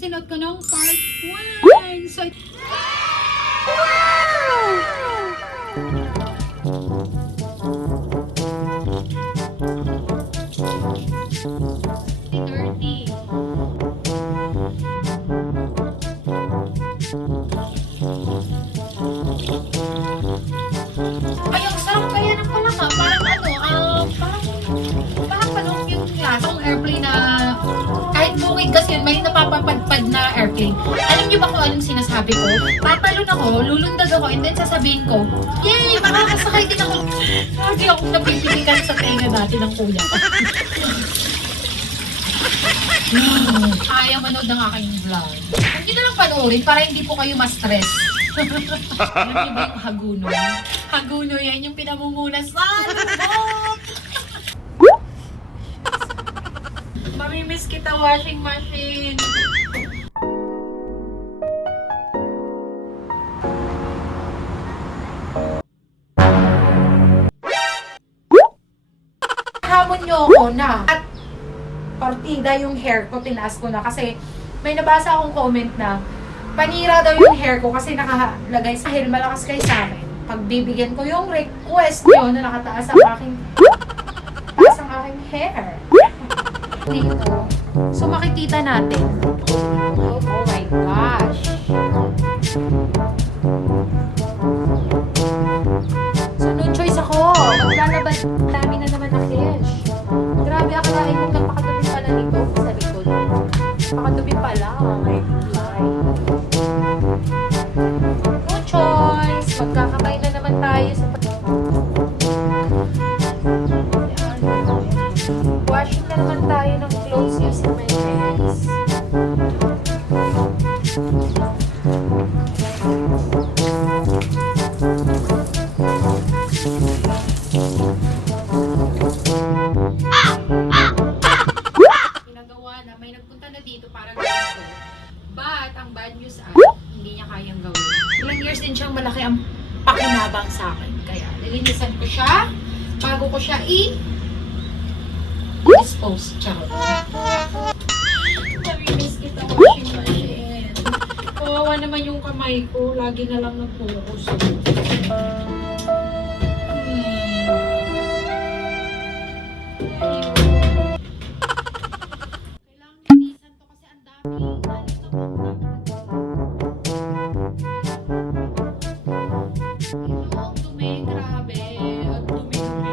sinuot ko nung part 1. So, dirty. Ay, ang sarap kaya ng palaka. Parang parang panong yung lasang airplane na kahit bukid kasi yun, may napapapadpad na airplane. Alam niyo ba kung anong sinasabi ko? Tatalon ako, lulundag ako, and then sasabihin ko, yay! Makakasakay din ako. Hindi ako napipilikan sa tenga dati ng kuya ko. Ayaw manood ng aking vlog. Hindi na lang panoorin para hindi po kayo ma-stress. Alam niyo ba yung haguno? Haguno yan yung pinamumunas sa lubog. Mamimiss kita, washing machine. Hamon niyo ako na at partida yung hair ko, tinaas ko na kasi may nabasa akong comment na panira daw yung hair ko kasi nakalagay sa hair malakas kayo sa akin. Pagbibigyan ko yung request nyo na nakataas ang aking hair. Dito. So makikita natin. Oh my gosh. So no choice ako. Maglalabas dami na naman na fish. Grabe, akalain kong napakatubi pala nito sa likod. Napakatubi pala. Oh my God. No choice. Magkakabay na naman tayo sa washing na naman tayo ng clothes using my hands. Ginagawa na, may nagpunta na dito para ganito. But, ang bad news ay, hindi niya kayang gawin. Ilang years din siyang malaki ang pakinabang sa akin. Kaya, nilinisan ko siya bago ko siya dispose. Charot. Namimiss kita, washing machine. Kawawa naman yung kamay ko. Lagi na lang nagpukus. Kailangan linisan to kasi ang dami. Ang dumi, grabe. Ang dumi-dumi.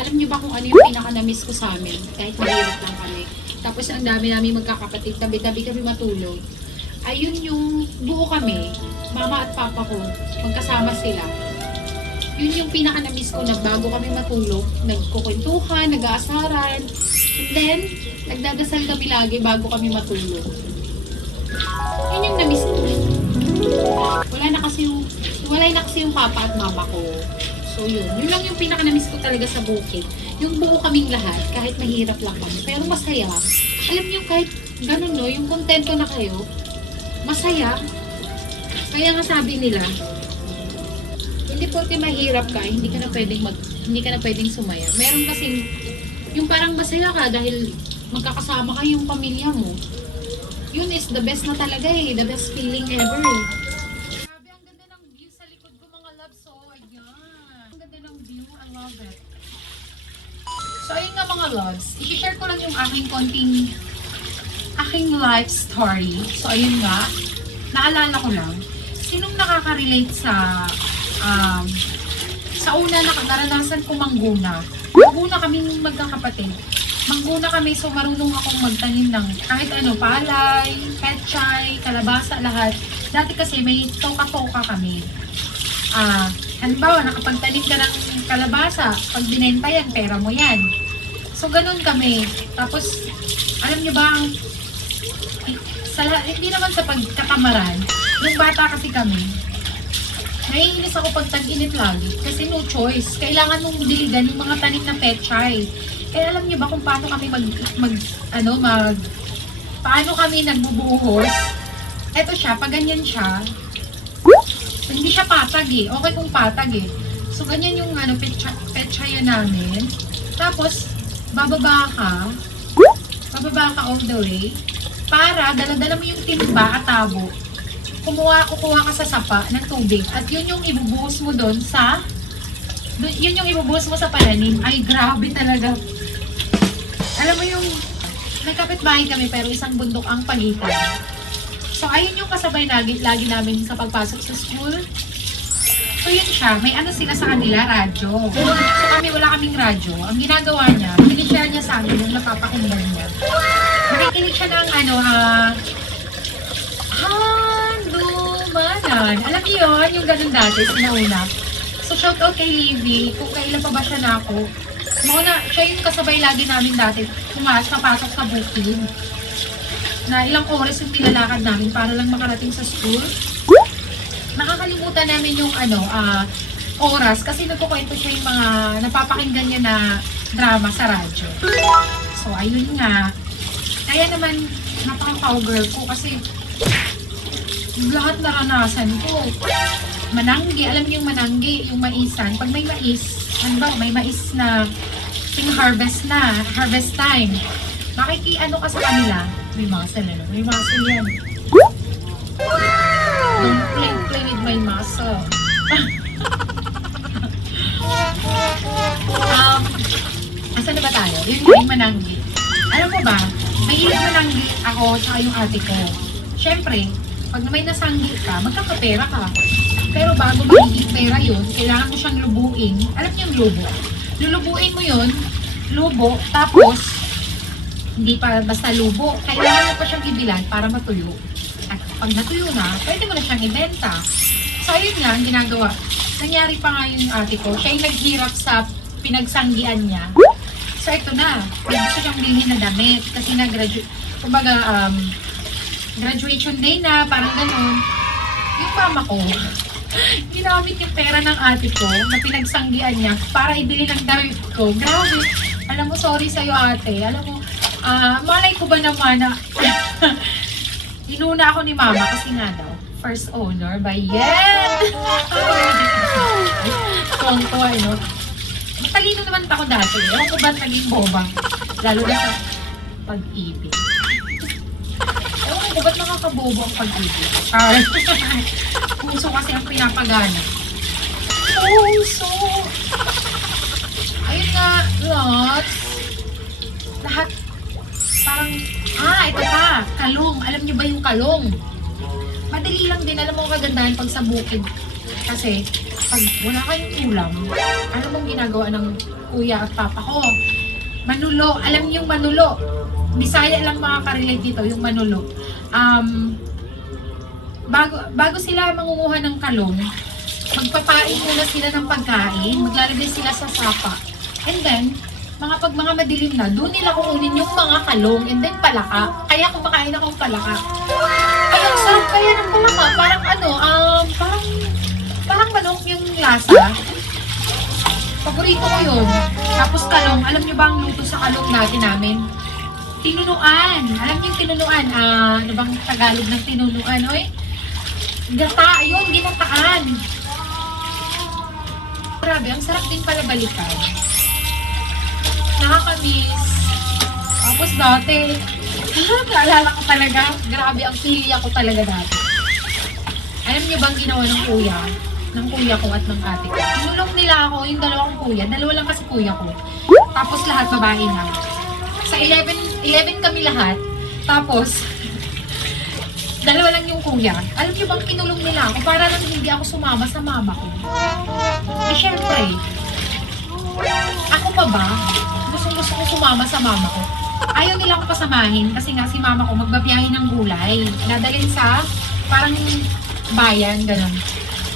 Alam niyo ba kung ano yung pinaka-namiss ko sa amin? Kahit mahirap lang kami. Tapos ang dami namin magkakapatid, tabi-tabi kami matulog. Ayun yung buo kami, mama at papa ko, magkasama sila. Yun yung pinaka-namiss ko na bago kami matulog, nagkukwentuhan, nag-aasaran, and then, nagdadasal kami lagi bago kami matulog. Yun yung namiss ko. Wala na kasi yung papa at mama ko. So yun lang yung pinaka-namiss ko talaga sa bukid. Yung buo kaming lahat, kahit mahirap lang kami, pero masaya. Alam niyo kahit ganun no, yung kontento na kayo, masaya. Kaya nga sabi nila, hindi porke mahirap ka, hindi ka na pwedeng sumaya. Meron kasing yung parang masaya ka dahil magkakasama kayo yung pamilya mo. Yun is the best na talaga eh, the best feeling ever eh. Grabe, ang ganda ng view sa likod ko mga loves. So, ayan. Ang ganda ng view, I love it. So, ayun nga mga loves, i-share ko lang yung aking life story. So, ayun nga, naalala ko lang, sinong nakaka-relate sa una na naranasan ko mangguna. Mangguna kaming magkakapatid. Mangguna kami, so marunong akong magtanim ng kahit ano, palay, petchay, kalabasa, lahat. Dati kasi may toka-toka kami. Halimbawa, nakapagtanim ka ng kalabasa, pag binenta yan, pera mo yan. So, ganun kami. Tapos, alam nyo ba, hindi naman sa pagkakamaran, nung bata kasi kami, Naiinis ako pag tag-init lagi kasi no choice. Kailangan mong diligan yung mga tanim na pechay. Kaya alam niyo ba kung paano kami paano kami nagbubuhos? Eto siya, pag ganyan siya, hindi siya patag eh. Okay kung patag eh. So, ganyan yung petsaya namin. Tapos, bababa ka all the way para dala-dala mo yung timba at tabo. Kukuha ka sa sapa ng tubig at yun yung ibubuhos mo doon sa palanim. Ay, grabe talaga. Alam mo yung nagkapit-bahay kami pero isang bundok ang pagitan. So, ayun yung kasabay lagi namin sa pagpasok sa school. So, yun siya. May ano sila sa kanila, radyo. So, wala kaming radyo. Ang ginagawa niya, pinishare niya sa amin yung napapakinggan niya. Nakikinig siya ng Handumanan. Alam niyo yun, yung ganun dati, sinauna. So, shout out kay Livy, kung kailan pa ba siya na ako. Siya yung kasabay lagi namin dati, papasok sa bukid. Na ilang oras yung nilalakad namin para lang makarating sa school. Nakakalimutan namin yung oras kasi nagkukwento siya yung mga napapakinggan niya na drama sa radyo. So, ayun nga. Kaya naman, napaka-cowgirl ko kasi lahat naranasan ko. Mananggi, alam niyo yung mananggi, yung maisan. Pag may mais, may mais na yung harvest time. Ka sa kanila. May muscle, may muscle yan. Don't play with my muscle. Asan na ba tayo? Yun yung mananggi. Alam mo ba, may hilig mananggi ako tsaka yung ate ko. Siyempre, pag may nasanggi ka, magkakapera ka. Pero bago magiging pera yun, kailangan mo siyang lubuin. Alam niyo yung lubo? Lulubuin mo yun, lubo, tapos hindi pa basta lubo. Kailangan mo pa siyang ibilan para matuyo. At pag natuyo na, pwede mo na siyang ibenta. So, ayun nga, ang ginagawa. Nangyari pa nga yung ate ko. Siya yung naghirap sa pinagsanggian niya. So, ito na. May gusto siyang bilhin na damit. Kasi graduation day na, parang ganun. Yung mama ko, ginamit yung pera ng ate ko na pinagsanggian niya para ibili ng damit ko. Grabe. Alam mo, sorry sa'yo ate. Alam mo, malay ko ba naman na inuna ako ni mama kasi nga daw, first owner by Yen! Tuwang-tuwa, no? Matalino naman ako dati. Ewan ko ba naging boba? Lalo na sa pag-ibig. Ewan ko ba't nakakabobo ang pag-ibig? Puso kasi ang pinapagana. Puso! Ayun nga, lahat parang, ito pa, kalong. Alam niyo ba yung kalong? Madali lang din, alam mo kagandahan pag sa bukid. Kasi, pag wala kayong ulam, alam mong ginagawa ng kuya at papa ko? Manulo. Alam niyo yung manulo? Bisaya lang makaka-relate dito, yung manulo. Bago sila mangunguha ng kalong, magpapain muna sila ng pagkain, maglalagay sila sa sapa. And then, pag mga madilim na, doon nila kukunin yung mga kalong and then palaka. Kaya kumakain akong palaka. Ay, ang sarap kaya ng palaka. Parang parang manok yung lasa. Paborito ko yun. Tapos kalong, alam niyo ba ang luto sa kalong namin? Tinunuan. Alam niyo yung tinunuan? Ano bang Tagalog ng tinunuan? Oy? Gata, yun, ginataan. Grabe, ang sarap din pala balikan. Nakakamiss. Tapos dati, naalala ko talaga, grabe ang pilya ko talaga dati. Alam niyo bang ginawa ng kuya ko at ng ate ko? Tinulong nila ako, yung dalawang kuya, dalawa lang kasi kuya ko. Tapos lahat babae na. Sa 11 kami lahat. Tapos, dalawa lang yung kuya. Alam niyo bang kinulong nila ako para lang hindi ako sumama sa mama ko? Eh syempre, ako pa ba? Gusto ko sumama sa mama ko. Ayaw nila ako pasamahin kasi nga si mama ko magbabiyahe ng gulay. Nadalhin sa parang bayan, gano'n.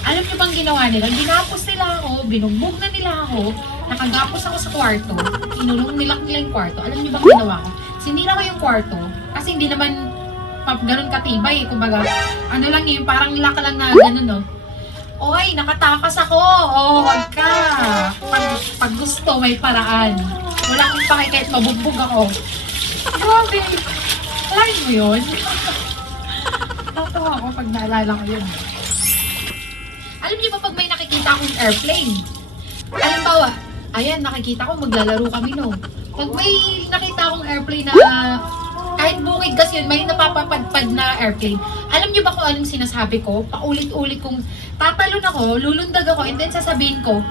Alam niyo bang ginawa nila? Ginapos nila ako, binugbog na nila ako, nakagapos ako sa kwarto, inulong nila yung kwarto. Alam niyo bang ginawa ko? Sinira ko yung kwarto kasi hindi naman gano'n katibay. Kumbaga, ano lang yun, parang lock lang na gano'n, no? Oy, nakatakas ako. Oh, wag ka. Pag gusto, may paraan. Wala akong pake kahit mabugbog ako. Grabe. Alam mo yun? Tatawa ako pag naalala ko yun. Alam niyo ba pag may nakikita akong airplane? Halimbawa, ayan, nakikita ko, maglalaro kami no. Pag may nakita akong airplane na kahit bukid kasi yun, may napapapadpad na airplane. Alam niyo ba kung anong sinasabi ko? Paulit-ulit kong tatalon ako, lulundag ako, and then sasabihin ko,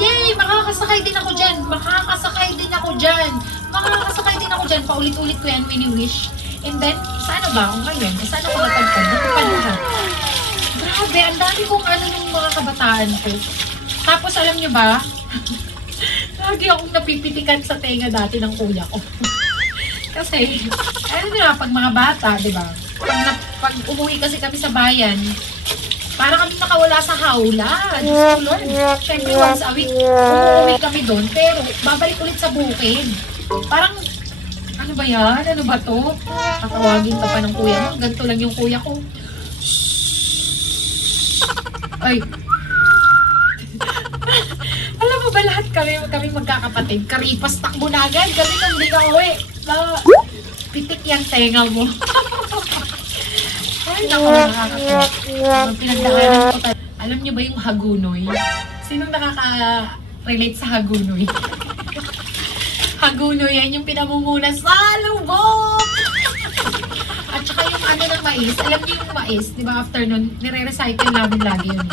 yay! Makakasakay din ako dyan! Makakasakay din ako dyan! Makakasakay din ako dyan! Paulit-ulit ko yan, mini-wish. And then, sana ba ako ngayon? Sana ko napadpad? Natupad lahat. Grabe, ang dami kong ano ng mga kabataan ko. Tapos alam niyo ba, lagi akong napipitikan sa tenga dati ng kuya ko. Kasi, ano nila, pag mga bata, di ba? Pag umuwi kasi kami sa bayan, para kami nakawala sa hawla. Diyos ko Lord. Siyempre, once a week, umuwi kami doon, pero babalik ulit sa bukid. Parang, ano ba yan? Ano ba to? Tatawagin ka pa ng kuya mo. Ganito lang yung kuya ko. Ay. Alam mo ba lahat kami magkakapatid? Karipas takbo na agad. Kasi nang hindi ka uwi. Pitik yung tenga mo. Ay, naku, nakakatawa. Pinagdaanan ko talaga. Alam niyo ba yung hagunoy? Sinong nakaka-relate sa hagunoy? Hagunoy yan yung pinamumuna sa lubog! At saka yung ano ng mais, alam niyo yung mais, di ba after nun, nire-recycle namin lagi yun.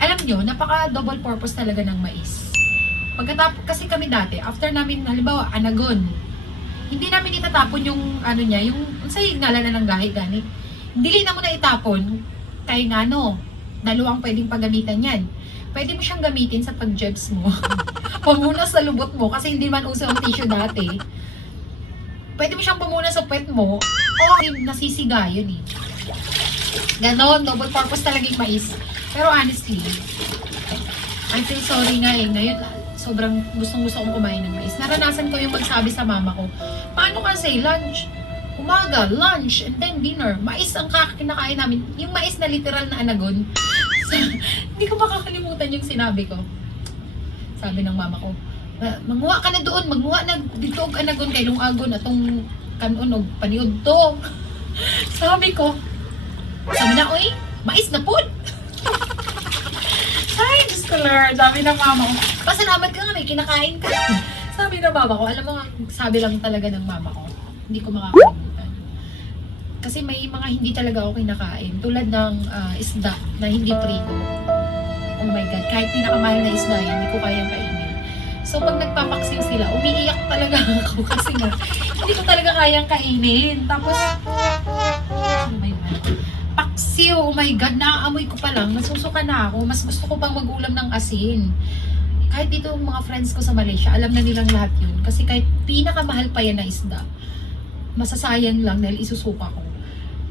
Alam niyo, napaka-double purpose talaga ng mais. Pagkatapos, kasi kami dati, after namin, halimbawa, anagon, hindi namin itatapon yung ano niya, yung sa ngalan na ng gahi ganit. Dili na mo na itapon, kaya nga no, dalawang pwedeng paggamitan yan. Pwede mo siyang gamitin sa pag-jebs mo. Pamunas sa lubot mo, kasi hindi man uso ang tissue dati. Pwede mo siyang pamunas sa puwet mo, o nasisiga yun eh. Ganon, double purpose talaga yung mais. Pero honestly, I feel sorry nga eh. Ngayon, sobrang gustong-gusto kong kumain ng mais. Naranasan ko yung magsabi sa mama ko, paano kasi lunch? Umaga, lunch, and then dinner. Mais ang kinakain namin. Yung mais na literal na anagon. Hindi ko makakalimutan yung sinabi ko. Sabi ng mama ko, manguha ka na doon, manguha na dito og anagon kay lungagon atong kanon og paniud to. Sabi ko, sabi na, oy, mais na pod. Ay, Diyos ko Lord, sabi ng mama ko, pasalamat ka nga, may kinakain ka. Sabi ng mama ko, alam mo, sabi lang talaga ng mama ko, hindi ko makakalimutan. Kasi may mga hindi talaga ako kinakain, tulad ng isda na hindi prito. Oh my God, kahit pinakamahal na isda yan, hindi ko kayang kainin. So pag nagpapaksiw sila, umiiyak talaga ako kasi nga, hindi ko talaga kayang kainin. Tapos, ano ba yun? Paksiw, oh my God, naaamoy ko pa lang, nasusuka na ako, mas gusto ko pang mag-ulam ng asin. Kahit dito mga friends ko sa Malaysia, alam na nilang lahat yun. Kasi kahit pinakamahal pa yan na isda, masasayang lang dahil isusuka ko.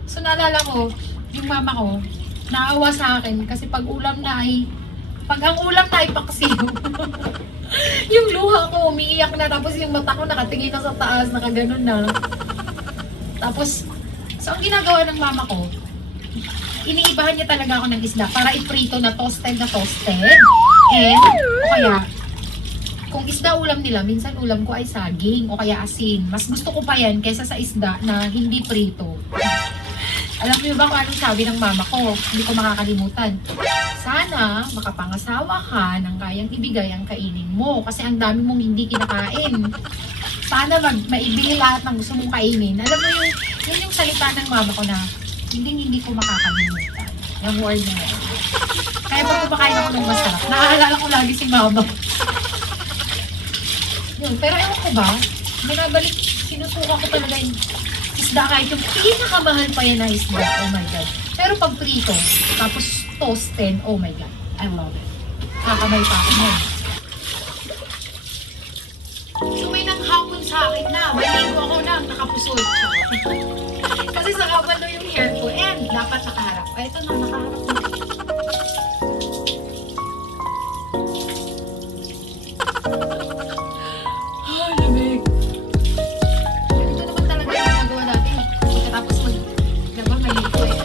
So naalala ko, yung mama ko, naawa sa akin kasi pag ang ulam na ay paksiw. Yung luha ko, umiiyak na, tapos yung mata ko nakatingin na sa taas, nakaganon na. Tapos, so ang ginagawa ng mama ko, iniibahan niya talaga ako ng isda para iprito na toasted. And, o kaya, kung isda ulam nila, minsan ulam ko ay saging o kaya asin. Mas gusto ko pa yan kaysa sa isda na hindi prito. Alam niyo ba kung anong sabi ng mama ko? Hindi ko makakalimutan. Sana makapangasawa ka ng kayang ibigay ang kainin mo kasi ang dami mong hindi kinakain. Sana maibili lahat ng gusto mong kainin. Alam mo yun yung salita ng mama ko na hindi ko makakalimutan. Yung word na yun. Kaya pag kumakain ako ng masarap, naaalala ko lagi si mama. Yun, pero ewan ko ba, binabalik, sinusuka ko talaga yung isda kahit yung pinakamahal pa yan na isda. Oh my God. Pero pag prito, tapos toasted, oh my God. I love it. Kakamay pa ako nun. So may nanghamon sa akin na, maligo ako na, nakapusot. Kasi sa kabalo yung hair ko, and dapat nakaharap. Ay, ito na, nakaharap na. Ay, lamig. Ito naman talaga yung ginagawa natin. Pagkatapos diba, maligo eh.